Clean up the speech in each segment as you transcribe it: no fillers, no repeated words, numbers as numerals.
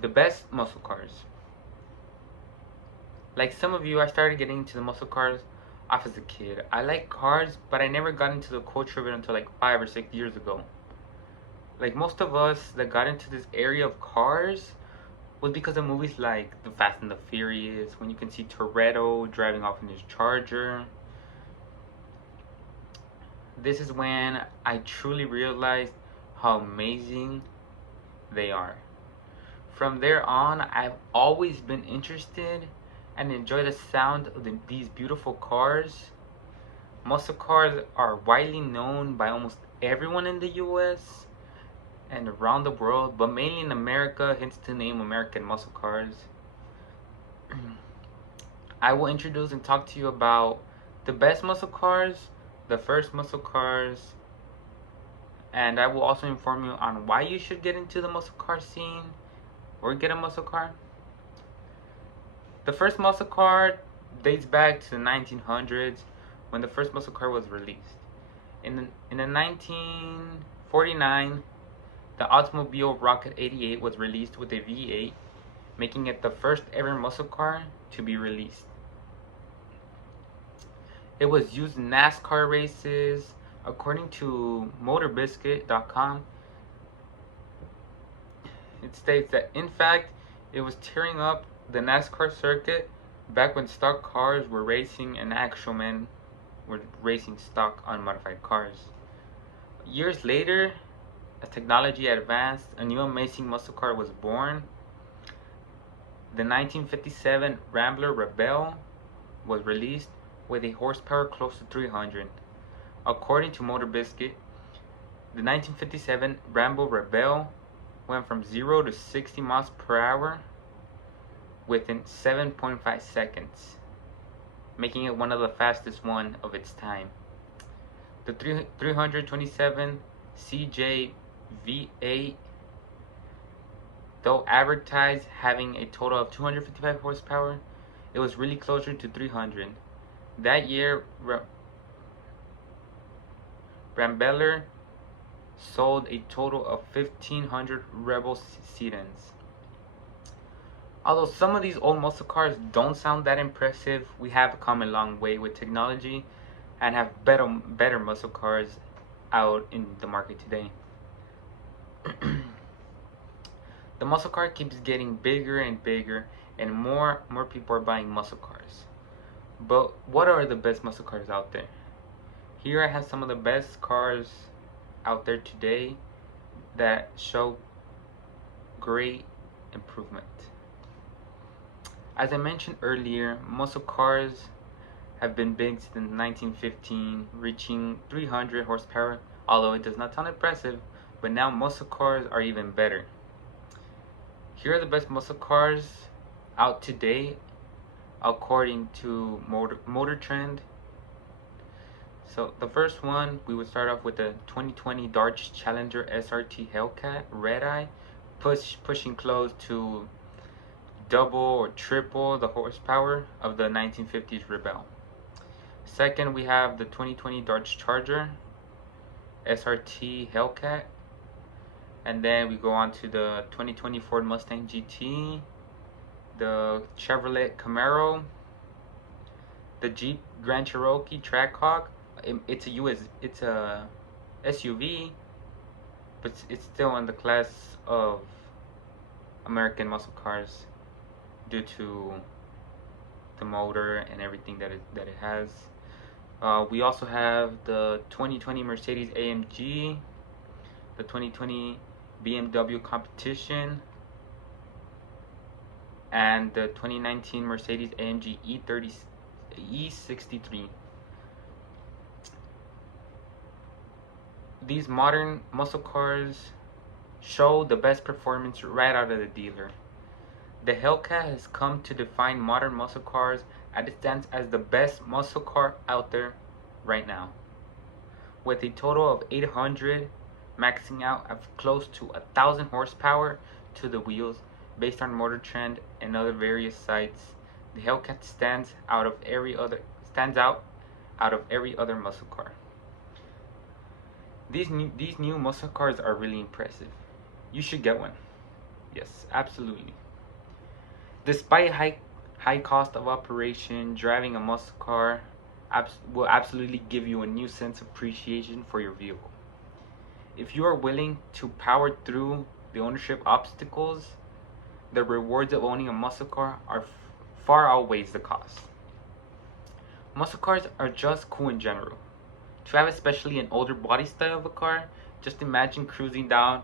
The best muscle cars. Like some of you, I started getting into the muscle cars off as a kid. I like cars, but I never got into the culture of it until like 5 or 6 years ago. Like most of us that got into this area of cars was because of movies like The Fast and the Furious, when you can see Toretto driving off in his Charger. This is when I truly realized how amazing they are. From there on, I've always been interested and enjoy the sound of these beautiful cars. Muscle cars are widely known by almost everyone in the US and around the world, but mainly in America, hence to name American muscle cars. I will introduce and talk to you about the best muscle cars, the first muscle cars, and I will also inform you on why you should get into the muscle car scene or get a muscle car. The first muscle car dates back to the 1900s when the first muscle car was released. In the 1949, the Oldsmobile Rocket 88 was released with a V8, making it the first ever muscle car to be released. It was used in NASCAR races. According to MotorBiscuit.com, it states that in fact it was tearing up the NASCAR circuit back when stock cars were racing and actual men were racing stock unmodified cars. Years later, as technology advanced, a new amazing muscle car was born. The 1957 Rambler Rebel was released with a horsepower close to 300. According to Motor Biscuit, the 1957 Rambler Rebel went from 0 to 60 miles per hour within 7.5 seconds, making it one of the fastest one of its time. The 327 CJ V8, though advertised having a total of 255 horsepower, it was really closer to 300. That year, Rambler sold a total of 1,500 Rebel sedans. Although some of these old muscle cars don't sound that impressive, we have come a long way with technology and have better muscle cars out in the market today. The muscle car keeps getting bigger and bigger, and more people are buying muscle cars. But what are the best muscle cars out there? Here I have some of the best cars out there today that show great improvement. As I mentioned earlier, muscle cars have been big since 1915, reaching 300 horsepower, although it does not sound impressive, but now muscle cars are even better. Here are the best muscle cars out today according to Motor Trend. So the first one, we would start off with the 2020 Dodge Challenger SRT Hellcat Red Eye, pushing close to double or triple the horsepower of the 1950s Rebel. Second, we have the 2020 Dodge Charger SRT Hellcat, and then we go on to the 2020 Ford Mustang GT, the Chevrolet Camaro, the Jeep Grand Cherokee Trackhawk. It's a SUV, but it's still in the class of American muscle cars due to the motor and everything that it has. We also have the 2020 Mercedes AMG, the 2020 BMW Competition, and the 2019 Mercedes AMG E63. These modern muscle cars show the best performance right out of the dealer. The Hellcat has come to define modern muscle cars, and it stands as the best muscle car out there right now. With a total of 800, maxing out at close to 1,000 horsepower to the wheels, based on Motor Trend and other various sites, the Hellcat stands out of every other muscle car. These new muscle cars are really impressive. You should get one. Yes, absolutely. Despite high cost of operation, driving a muscle car will absolutely give you a new sense of appreciation for your vehicle. If you are willing to power through the ownership obstacles, the rewards of owning a muscle car are far outweighs the cost. Muscle cars are just cool in general. To have especially an older body style of a car, just imagine cruising down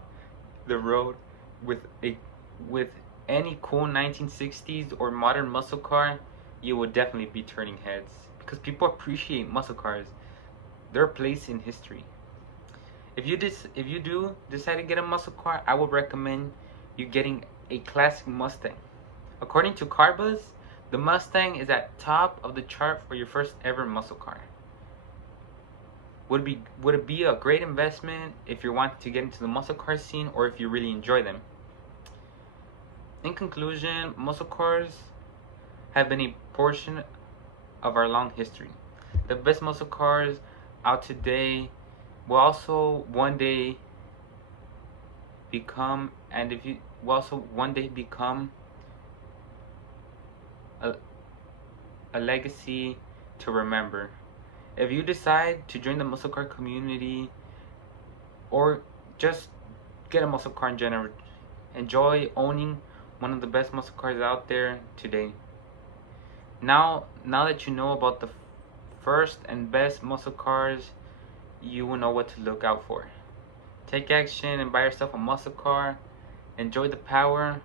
the road with a with any cool 1960s or modern muscle car, you will definitely be turning heads because people appreciate muscle cars. They're a place in history. If you do decide to get a muscle car, I would recommend you getting a classic Mustang. According to CarBuzz, the Mustang is at top of the chart for your first ever muscle car. Would it be a great investment if you're wanting to get into the muscle car scene or if you really enjoy them? In conclusion, muscle cars have been a portion of our long history. The best muscle cars out today will also one day become, and if you will also one day become a, a legacy to remember. If you decide to join the muscle car community or just get a muscle car in general, enjoy owning one of the best muscle cars out there today. Now that you know about the first and best muscle cars, you will know what to look out for. Take action and buy yourself a muscle car. Enjoy the power.